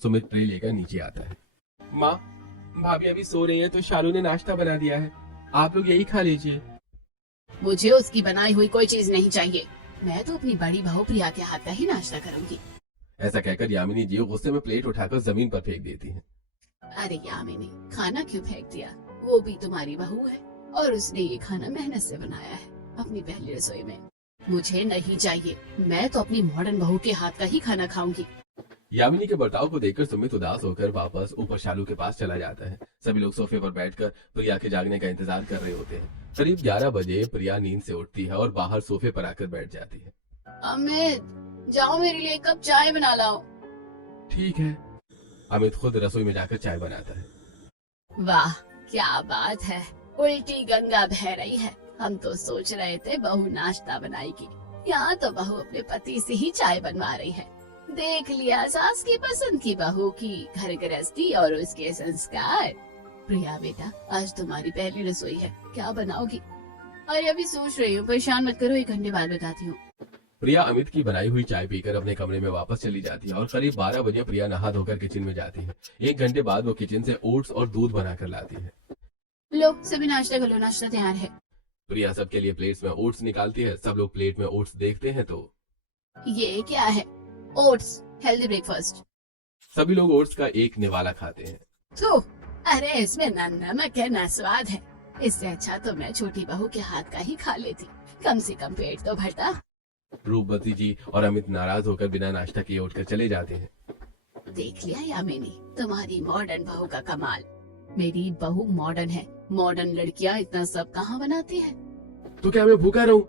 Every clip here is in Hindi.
सुमित ट्रे लेकर नीचे आता है। माँ, भाभी अभी सो रही है तो शालू ने नाश्ता बना दिया है, आप लोग यही खा लीजिए। मुझे उसकी बनाई हुई कोई चीज नहीं चाहिए। मैं तो अपनी बड़ी बहू प्रिया के हाथ का ही नाश्ता करूंगी। ऐसा कहकर यामिनी जी गुस्से में प्लेट उठाकर जमीन पर फेंक देती है। अरे यामिनी, खाना क्यों फेंक दिया? वो भी तुम्हारी बहू है और उसने ये खाना मेहनत से बनाया है अपनी पहली रसोई में। मुझे नहीं चाहिए, मैं तो अपनी मॉडर्न बहू के हाथ का ही खाना खाऊंगी। यामिनी के बर्ताव को देखकर सुमित उदास होकर वापस ऊपर शालू के पास चला जाता है। सभी लोग सोफे पर बैठकर प्रिया के जागने का इंतजार कर रहे होते हैं। करीब 11 बजे प्रिया नींद से उठती है और बाहर सोफे पर आकर बैठ जाती है। अमित, जाओ मेरे लिए एक कप चाय बना लाओ। ठीक है। अमित खुद रसोई में जाकर चाय बनाता है। वाह, क्या बात है, उल्टी गंगा बह रही है। हम तो सोच रहे थे बहू नाश्ता बनाएगी, यहाँ तो बहू अपने पति से ही चाय बनवा रही है। देख लिया सास की पसंद की बहू की घर गृहस्थी और उसके संस्कार। प्रिया बेटा, आज तुम्हारी पहली रसोई है, क्या बनाओगी? अरे अभी सोच रही हूँ, परेशान मत करो, 1 घंटे बाद बताती हूँ। प्रिया अमित की बनाई हुई चाय पीकर अपने कमरे में वापस चली जाती है और करीब 12 बजे प्रिया नहा धोकर किचन में जाती है। 1 घंटे बाद वो किचन से ओट्स और दूध बनाकर लाती है। लो सभी नाश्ता कर लो, नाश्ता तैयार है। प्रिया सबके लिए प्लेट्स में ओट्स निकालती है। सब लोग प्लेट में ओट्स देखते हैं तो ये क्या है? Oats, healthy breakfast. सभी लोग ओट्स का एक निवाला खाते हैं। तो अरे इसमें ना नमक है ना स्वाद है। इससे अच्छा तो मैं छोटी बहू के हाथ का ही खा लेती, कम से कम पेट तो भरता। रूपवती जी और अमित नाराज होकर बिना नाश्ता किए उठकर चले जाते हैं। देख लिया यामिनी, तुम्हारी मॉडर्न बहू का कमाल। मेरी बहू मॉडर्न है, मॉडर्न लड़कियां इतना सब कहाँ बनाती है? तो क्या मैं भूखा रहूं?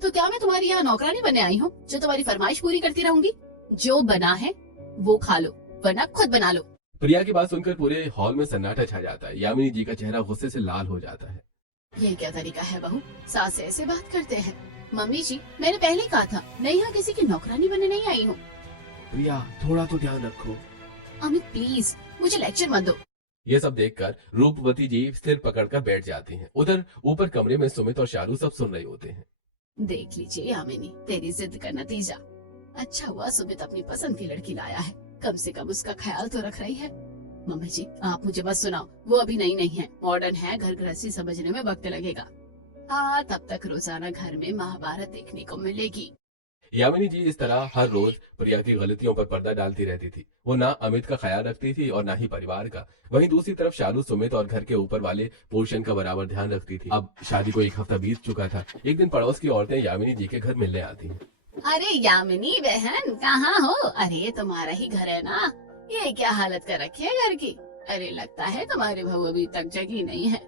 तो क्या मैं तुम्हारी यहाँ नौकरानी बनने आई हूँ जो तुम्हारी फरमाइश पूरी करती रहूंगी? जो बना है वो खा लो, वरना खुद बना लो। प्रिया की बात सुनकर पूरे हॉल में सन्नाटा छा जाता है। यामिनी जी का चेहरा गुस्से से लाल हो जाता है। ये क्या तरीका है बहू, सास ऐसे बात करते हैं? मम्मी जी, मैंने पहले ही कहा था, मैं यहाँ किसी की नौकरानी बनने नहीं आई हूँ। प्रिया, थोड़ा तो ध्यान रखो। अमित प्लीज, मुझे लेक्चर मत दो। ये सब देखकर रूपवती जी सिर पकड़कर बैठ जाती हैं। उधर ऊपर कमरे में सुमित और शालू सब सुन रहे होते हैं। देख लीजिए यामिनी, तेरी जिद का नतीजा। अच्छा हुआ सुमित अपनी पसंद की लड़की लाया है, कम से कम उसका ख्याल तो रख रही है। मम्मी जी, आप मुझे मत सुनाओ, वो अभी नई नहीं है, मॉडर्न है, घर गृहस्थी समझने में वक्त लगेगा। हाँ, तब तक रोजाना घर में महाभारत देखने को मिलेगी। यामिनी जी इस तरह हर रोज प्रिया की गलतियों पर पर्दा डालती रहती थी। वो ना अमित का ख्याल रखती थी और ना ही परिवार का। वहीं दूसरी तरफ शालू सुमित और घर के ऊपर वाले पोर्शन का बराबर ध्यान रखती थी। अब शादी को 1 हफ्ता बीत चुका था। एक दिन पड़ोस की औरतें यामिनी जी के घर मिलने आती हैं। अरे यामिनी बहन, कहाँ हो? अरे तुम्हारा ही घर है ना? ये क्या हालत कर रखी है घर की? अरे लगता है तुम्हारी बहू अभी तक जगी नहीं है।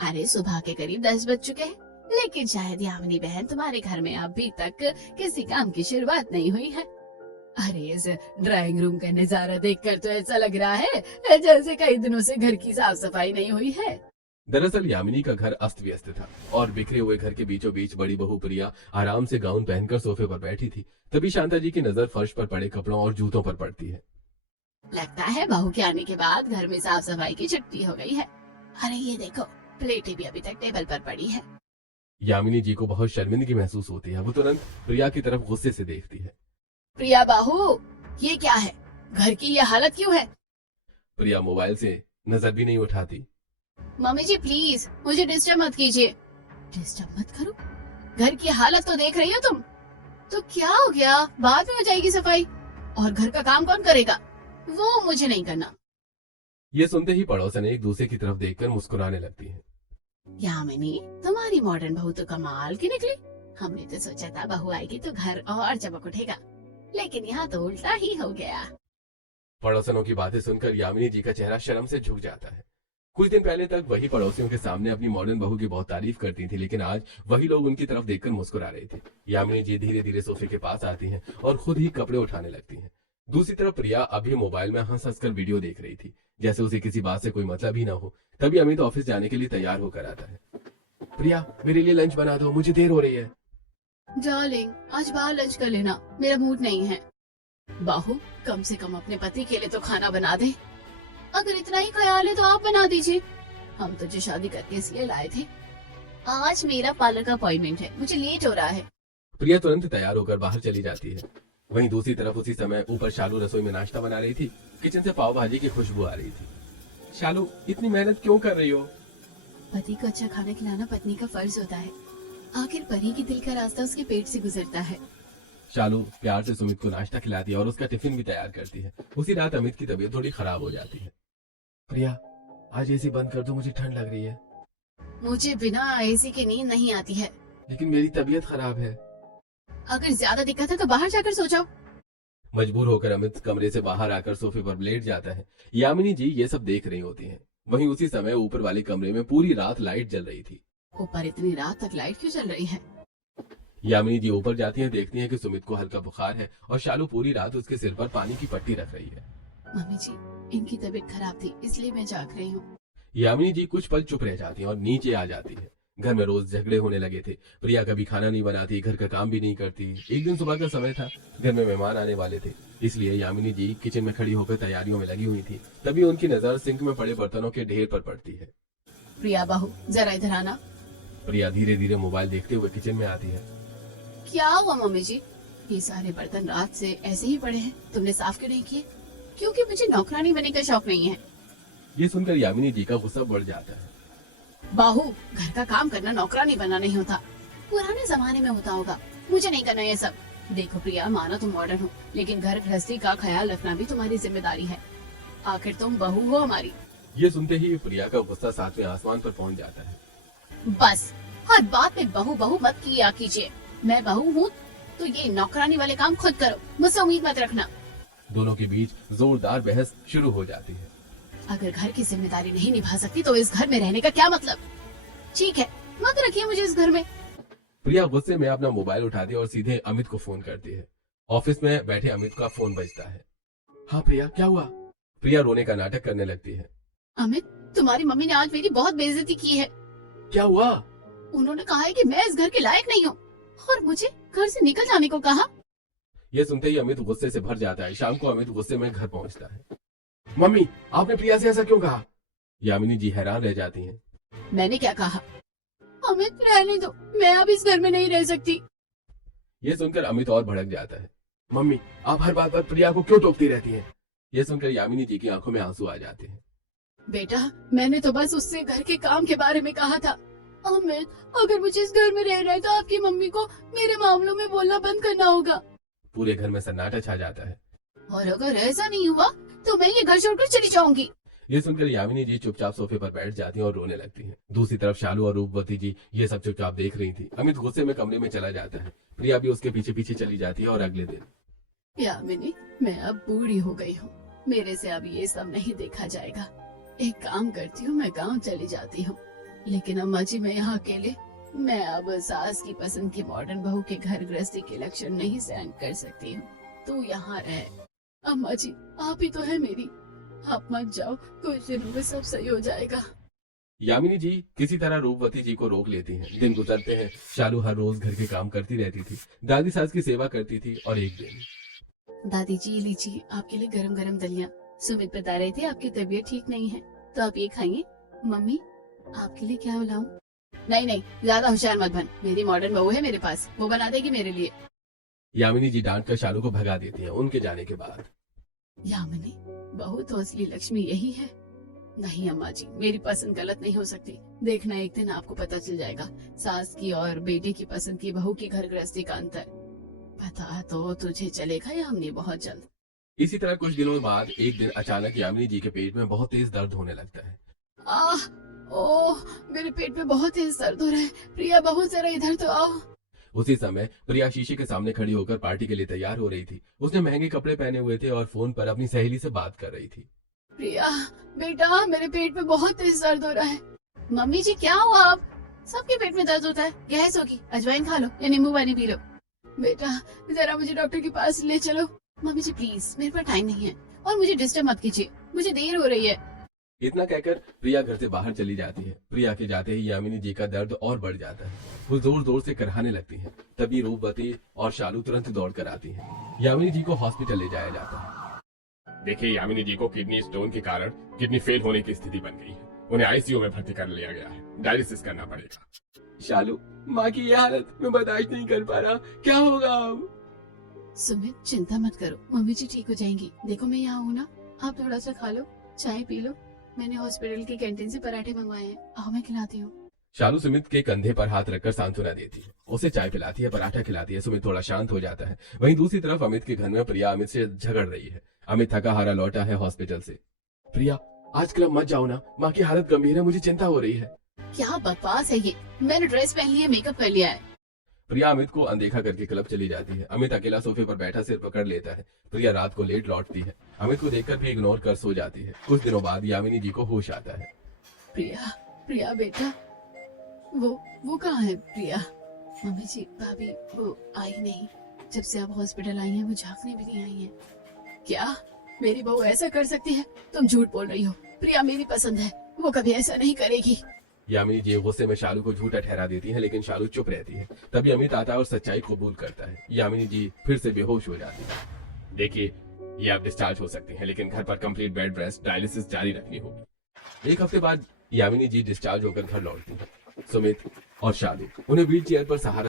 अरे सुबह के करीब 10 बज चुके हैं, लेकिन शायद यामिनी बहन तुम्हारे घर में अभी तक किसी काम की शुरुआत नहीं हुई है। अरे इस ड्राइंग रूम का नजारा देखकर तो ऐसा लग रहा है जैसे कई दिनों से घर की साफ सफाई नहीं हुई है। दरअसल यामिनी का घर अस्त व्यस्त था और बिखरे हुए घर के बीचों बीच बड़ी बहू प्रिया आराम से गाउन पहनकर सोफे पर बैठी थी। तभी शांता जी की नजर फर्श पर पड़े कपड़ों और जूतों पर पड़ती है। लगता है बहू के आने के बाद घर में साफ सफाई की छुट्टी हो गई है। अरे ये देखो, प्लेटें भी अभी तक टेबल पर पड़ी है। यामिनी जी को बहुत शर्मिंदगी महसूस होती है। वो तुरंत प्रिया की तरफ गुस्से से देखती है। प्रिया बहू, ये क्या है? घर की ये हालत क्यों है? प्रिया मोबाइल से नजर भी नहीं उठाती। मम्मी जी प्लीज, मुझे डिस्टर्ब मत कीजिए। डिस्टर्ब मत करो? घर की हालत तो देख रही हो तुम। तो क्या हो गया, बाद में हो जाएगी सफाई। और घर का काम कौन करेगा? वो मुझे नहीं करना। ये सुनते ही पड़ोसन एक दूसरे की तरफ देखकर मुस्कुराने लगती हैं। यामिनी, तुम्हारी मॉडर्न बहू तो कमाल की निकली। हमने तो सोचा था बहू आएगी तो घर और चमक उठेगा, लेकिन यहाँ तो उल्टा ही हो गया। पड़ोसनों की बातें सुनकर यामिनी जी का चेहरा शर्म से झुक जाता है। कुछ दिन पहले तक वही पड़ोसियों के सामने अपनी मॉडर्न बहू की बहुत तारीफ करती थी, लेकिन आज वही लोग उनकी तरफ देखकर मुस्कुरा रहे थे। यामिनी जी धीरे धीरे सोफे के पास आती हैं और खुद ही कपड़े उठाने लगती हैं। दूसरी तरफ प्रिया अभी मोबाइल में हंस हंस कर वीडियो देख रही थी, जैसे उसे किसी बात से कोई मतलब ही ना हो। तभी अमित ऑफिस जाने के लिए तैयार होकर आता है। प्रिया, मेरे लिए लंच बना दो, मुझे देर हो रही है। डार्लिंग, आज बाहर लंच कर लेना, मेरा मूड नहीं है। बहू, कम से कम अपने पति के लिए तो खाना बना दे। अगर इतना ही ख्याल है तो आप बना दीजिए। हम तुझे शादी करके इसलिए लाए थे। आज मेरा पार्लर का अपॉइंटमेंट है, मुझे लेट हो रहा है। प्रिया तुरंत तैयार होकर बाहर चली जाती है। वहीं दूसरी तरफ उसी समय ऊपर शालू रसोई में नाश्ता बना रही थी। किचन से पाव भाजी की खुशबू आ रही थी। शालू, इतनी मेहनत क्यों कर रही हो? पति को अच्छा खाना खिलाना पत्नी का फर्ज होता है। आखिर पति की दिल का रास्ता उसके पेट से गुजरता है। शालू प्यार से सुमित को नाश्ता खिलाती है और उसका टिफिन भी तैयार करती है। उसी रात अमित की तबीयत थोड़ी खराब हो जाती है। प्रिया, आज एसी बंद कर दो, मुझे ठंड लग रही है। मुझे बिना एसी के नींद नहीं आती है। लेकिन मेरी तबीयत खराब है। अगर ज्यादा दिक्कत है तो बाहर जाकर सो जाओ। मजबूर होकर अमित कमरे से बाहर आकर सोफे पर लेट जाता है। यामिनी जी ये सब देख रही होती हैं। वहीं उसी समय ऊपर वाले कमरे में पूरी रात लाइट जल रही थी। ऊपर इतनी रात तक लाइट क्यों चल रही है? यामिनी जी ऊपर जाती हैं, देखती हैं कि सुमित को हल्का बुखार है और शालू पूरी रात उसके सिर पर पानी की पट्टी रख रही है। मम्मी जी, इनकी तबीयत खराब थी इसलिए मैं जाग रही हूँ। यामिनी जी कुछ पल चुप रह जाती हैं और नीचे आ जाती है। घर में रोज झगड़े होने लगे थे। प्रिया कभी खाना नहीं बनाती, घर का काम भी नहीं करती। एक दिन सुबह का समय था, घर में मेहमान आने वाले थे, इसलिए यामिनी जी किचन में खड़ी होकर तैयारियों में लगी हुई थी। तभी उनकी नजर सिंक में पड़े बर्तनों के ढेर पर पड़ती है। प्रिया बहू, जरा इधर आना। प्रिया धीरे धीरे मोबाइल देखते हुए किचन में आती है। क्या हुआ मम्मी जी? ये सारे बर्तन रात से ऐसे ही पड़े हैं, तुमने साफ क्यों नहीं किए? क्योंकि मुझे नौकरानी बनने का शौक नहीं है। ये सुनकर यामिनी जी का गुस्सा बढ़ जाता है। बाहू, घर का काम करना नौकरानी बनना नहीं होता। पुराने जमाने में होता होगा, मुझे नहीं करना ये सब। देखो प्रिया, मानो तुम मॉडर्न हो, लेकिन घर गृहस्थी का ख्याल रखना भी तुम्हारी जिम्मेदारी है। आखिर तुम बहू हो हमारी। ये सुनते ही प्रिया का गुस्सा सातवें आसमान पर पहुंच जाता है। बस हर बात में बहू बहू मत किया कीजिए। मैं बहू हूँ तो ये नौकरानी वाले काम खुद करो, मुझसे उम्मीद मत रखना। दोनों के बीच जोरदार बहस शुरू हो जाती है। अगर घर की जिम्मेदारी नहीं निभा सकती तो इस घर में रहने का क्या मतलब? ठीक है, मत रखिए मुझे इस घर में। प्रिया गुस्से में अपना मोबाइल उठाती है और सीधे अमित को फोन करती है। ऑफिस में बैठे अमित का फोन बजता है। हाँ प्रिया, क्या हुआ? प्रिया रोने का नाटक करने लगती है। अमित, तुम्हारी मम्मी ने आज मेरी बहुत बेइज्जती की है। क्या हुआ? उन्होंने कहा है कि मैं इस घर के लायक नहीं हूँ और मुझे घर से निकल जाने को कहा। यह सुनते ही अमित गुस्से से भर जाता है। शाम को अमित गुस्से में घर पहुंचता है। मम्मी, आपने प्रिया से ऐसा क्यों कहा? यामिनी जी हैरान रह जाती हैं। मैंने क्या कहा? अमित, रहने दो, मैं अब इस घर में नहीं रह सकती। यह सुनकर अमित और भड़क जाता है। मम्मी, आप हर बात पर प्रिया को क्यों टोकती रहती हैं? यह सुनकर यामिनी जी की आंखों में आंसू आ जाते हैं। बेटा, मैंने तो बस उससे घर के काम के बारे में कहा था। अमित, अगर मुझे इस घर में रहना है तो आपकी मम्मी को मेरे मामलों में बोलना बंद करना होगा। पूरे घर में सन्नाटा छा जाता है। और अगर ऐसा नहीं हुआ तो मैं ये घर छोड़कर चली जाऊंगी। ये सुनकर यामिनी जी चुपचाप सोफे पर बैठ जाती हैं और रोने लगती हैं। दूसरी तरफ शालू और रूपवती जी ये सब चुपचाप देख रही थी। अमित गुस्से में कमरे में चला जाता है। प्रिया भी उसके पीछे पीछे चली जाती है और अगले दिन। यामिनी, मैं अब बूढ़ी हो गई हूँ, मेरे से अब ये सब नहीं देखा जाएगा। एक काम करती हूँ, मैं गाँव चली जाती हूँ। लेकिन अम्मा जी, मैं यहाँ अकेले, मैं अब सास की पसंद की मॉडर्न बहू के घर गृहस्थी के लक्षण नहीं सहन कर सकती हूँ। तू यहाँ रह। अम्मा जी, आप ही तो है मेरी, आप मत जाओ, कुछ दिनों में सब सही हो जाएगा। यामिनी जी किसी तरह रूपवती जी को रोक लेती हैं। दिन गुजरते हैं। शालू हर रोज घर के काम करती रहती थी। दादी सास की सेवा करती थी और एक दिन। दादी जी, लीजिए आपके लिए गरम गरम दलिया। सुमित बता रहे थे आपकी तबीयत ठीक नहीं है, तो आप ये खाइए। मम्मी, आपके लिए क्या लाऊं? नहीं नहीं, ज्यादा होशियार मत बन, मेरी मॉडर्न बहू है मेरे पास, वो बना देगी मेरे लिए। यामिनी जी डांट कर शालू को भगा देती हैं। उनके जाने के बाद यामिनी, बहू तो असली लक्ष्मी यही है। नहीं अम्मा जी, मेरी पसंद गलत नहीं हो सकती। देखना, एक दिन आपको पता चल जाएगा सास की और बेटे की पसंद की बहू की घर गृहस्थी का अंतर। पता तो तुझे चलेगा यामिनी बहुत जल्द। इसी तरह कुछ दिनों बाद एक दिन अचानक यामिनी जी के पेट में बहुत तेज दर्द होने लगता है। आह, ओह, मेरे पेट में बहुत तेज दर्द हो रहा है। प्रिया बहू, जरा इधर तो आओ। उसी समय प्रिया शीशे के सामने खड़ी होकर पार्टी के लिए तैयार हो रही थी। उसने महंगे कपड़े पहने हुए थे और फोन पर अपनी सहेली से बात कर रही थी। प्रिया बेटा, मेरे पेट में बहुत तेज दर्द हो रहा है। मम्मी जी, क्या हुआ? आप सबके पेट में दर्द होता है, गैस होगी, अजवाइन खा लो या नींबू पानी पी लो। बेटा, जरा मुझे डॉक्टर के पास ले चलो। मम्मी जी प्लीज, मेरे पास टाइम नहीं है और मुझे डिस्टर्ब मत कीजिए, मुझे देर हो रही है। इतना कहकर प्रिया घर से बाहर चली जाती है। प्रिया के जाते ही यामिनी जी का दर्द और बढ़ जाता है। वो जोर जोर से कराहने लगती हैं। तभी रूपवती और शालू तुरंत दौड़ कर आती हैं। यामिनी जी को हॉस्पिटल ले जाया जाता है। देखिए, यामिनी जी को किडनी स्टोन के कारण किडनी फेल होने की स्थिति बन गई है। उन्हें आईसीयू में भर्ती कर लिया गया है। डायलिसिस करना पड़ेगा। शालू, माँ की ये हालत मैं बर्दाश्त नहीं कर पा रहा, क्या होगा अब? सुमित चिंता मत करो, मम्मी जी ठीक हो जाएंगी। देखो मैं यहाँ हूँ ना, आप थोड़ा सा खा लो, चाय पी लो। मैंने हॉस्पिटल की कैंटीन से पराठे मंगवाए हैं, आओ मैं खिलाती हूँ। शालू सुमित के कंधे पर हाथ रखकर सांत्वना देती है, उसे चाय पिलाती है, पराठा खिलाती है। सुमित थोड़ा शांत हो जाता है। वहीं दूसरी तरफ अमित के घर में प्रिया अमित से झगड़ रही है। अमित थका हारा लौटा है हॉस्पिटल से। प्रिया, आज क्लब मत जाओ ना, माँ की हालत गंभीर है, मुझे चिंता हो रही है। क्या बकवास है ये, मैंने ड्रेस पहन ली है, मेकअप कर लिया है। प्रिया अमित को अनदेखा करके क्लब चली जाती है। अमित अकेला सोफे पर बैठा सिर पकड़ लेता है। प्रिया रात को लेट लौटती है। अमित को देखकर भी इग्नोर कर सो जाती है। कुछ दिनों बाद यामिनी जी को होश आता है। प्रिया, प्रिया बेटा, वो कहाँ है प्रिया? मम्मी जी, भाभी वो आई नहीं, जब से आप हॉस्पिटल आई हैं वो झांकने भी नहीं आई हैं। क्या मेरी बहू ऐसा कर सकती है? तुम झूठ बोल रही हो। प्रिया मेरी पसंद है, वो कभी ऐसा नहीं करेगी। यामिनी जी गुस्से में शालू को झूठा ठहरा देती है, लेकिन शालू चुप रहती है। तभी अमित आता है और सच्चाई कबूल करता है। यामिनी जी फिर से बेहोश हो जाती है। देखिए, ये आप डिस्चार्ज हो सकते हैं, लेकिन घर पर कंप्लीट बेड रेस्ट, डायलिसिस जारी रखनी होगी। एक हफ्ते बाद यामिनी जी डिस्चार्ज होकर घर लौटती है। सुमित और शालू उन्हें व्हील चेयर पर सहारा